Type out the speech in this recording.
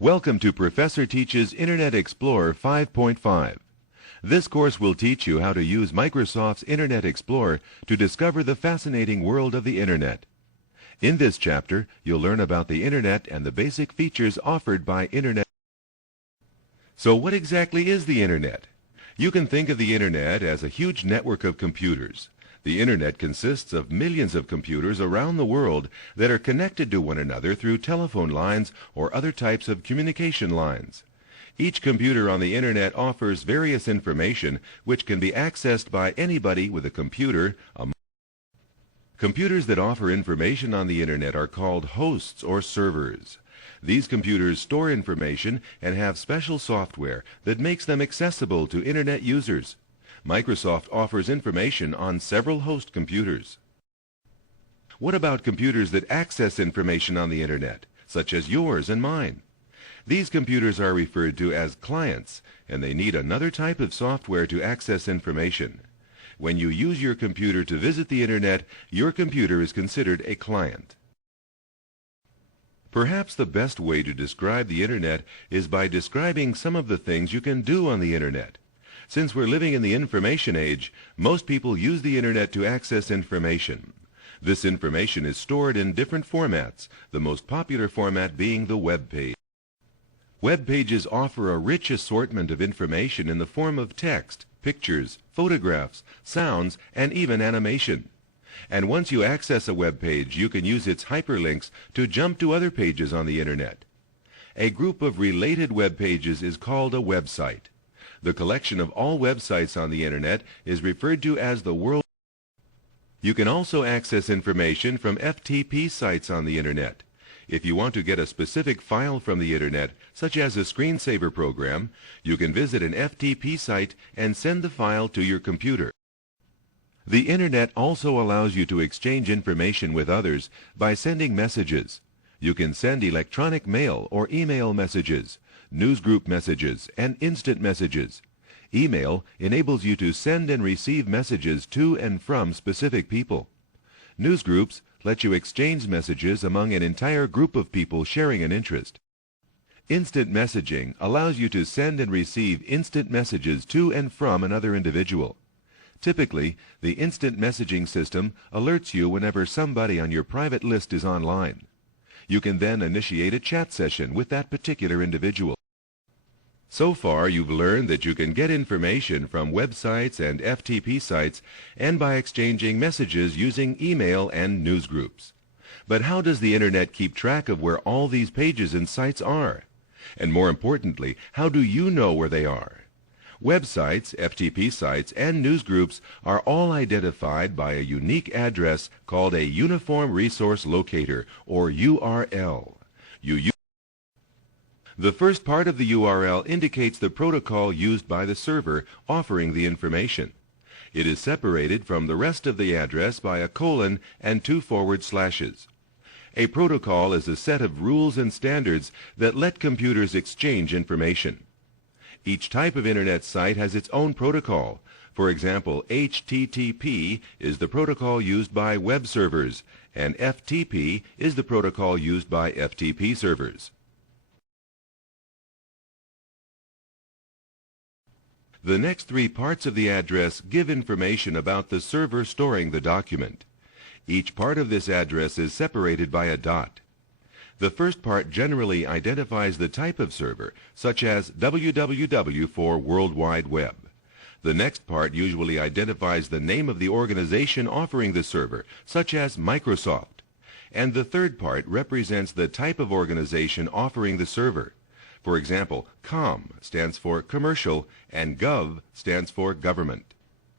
Welcome to Professor Teaches Internet Explorer 5.5. This course will teach you how to use Microsoft's Internet Explorer to discover the fascinating world of the Internet. In this chapter, you'll learn about the Internet and the basic features offered by Internet. So what exactly is the Internet? You can think of the Internet as a huge network of computers. The Internet consists of millions of computers around the world that are connected to one another through telephone lines or other types of communication lines. Each computer on the Internet offers various information which can be accessed by anybody with a computer. Computers that offer information on the Internet are called hosts or servers. These computers store information and have special software that makes them accessible to Internet users. Microsoft offers information on several host computers. What about computers that access information on the Internet, such as yours and mine? These computers are referred to as clients, and they need another type of software to access information. When you use your computer to visit the Internet, your computer is considered a client. Perhaps the best way to describe the Internet is by describing some of the things you can do on the Internet. Since we're living in the information age, most people use the Internet to access information. This information is stored in different formats, the most popular format being the web page. Web pages offer a rich assortment of information in the form of text, pictures, photographs, sounds, and even animation. And once you access a web page, you can use its hyperlinks to jump to other pages on the Internet. A group of related web pages is called a website. The collection of all websites on the Internet is referred to as the world. You can also access information from FTP sites on the Internet. If you want to get a specific file from the Internet, such as a screensaver program, you can visit an FTP site and send the file to your computer. The Internet also allows you to exchange information with others by sending messages. You can send electronic mail or email messages, newsgroup messages, and instant messages. Email enables you to send and receive messages to and from specific people. Newsgroups let you exchange messages among an entire group of people sharing an interest. Instant messaging allows you to send and receive instant messages to and from another individual. Typically, the instant messaging system alerts you whenever somebody on your private list is online. You can then initiate a chat session with that particular individual. So far, you've learned that you can get information from websites and FTP sites and by exchanging messages using email and newsgroups. But how does the Internet keep track of where all these pages and sites are? And more importantly, how do you know where they are? Websites, FTP sites, and newsgroups are all identified by a unique address called a Uniform Resource Locator, or URL. The first part of the URL indicates the protocol used by the server offering the information. It is separated from the rest of the address by a colon and 2 forward slashes. A protocol is a set of rules and standards that let computers exchange information. Each type of Internet site has its own protocol. For example, HTTP is the protocol used by web servers, and FTP is the protocol used by FTP servers. The next 3 parts of the address give information about the server storing the document. Each part of this address is separated by a dot. The first part generally identifies the type of server, such as www for World Wide Web. The next part usually identifies the name of the organization offering the server, such as Microsoft. And the third part represents the type of organization offering the server. For example, COM stands for commercial and Gov stands for government.